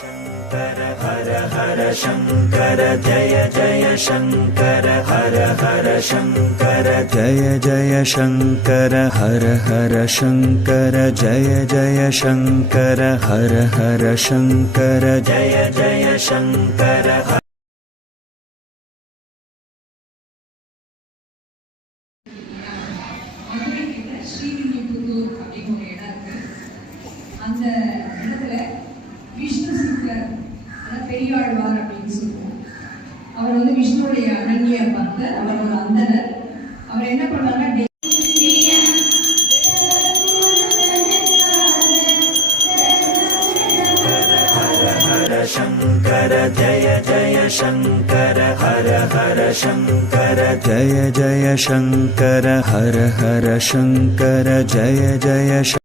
शङ्कर हर हर शङ्कर जय जय शङ्कर हर हर शङ्कर जय जय शङ्कर हर हर शङ्कर जय जय शङ्कर हर हर शङ्कर जय जय शङ्कर அந்த இடத்துல விஷ்ணு சித்தர் பெரியாழ்வார் அப்படின்னு சொல்லுவோம். அவர் வந்து விஷ்ணுடைய அனன்ய பக்தர். அவர் ஒரு அந்தனர். அவர் என்ன பண்ணாங்க, शङ्कर जय जय शङ्कर हर हर शङ्कर जय जय शङ्कर हर हर शङ्कर जय जय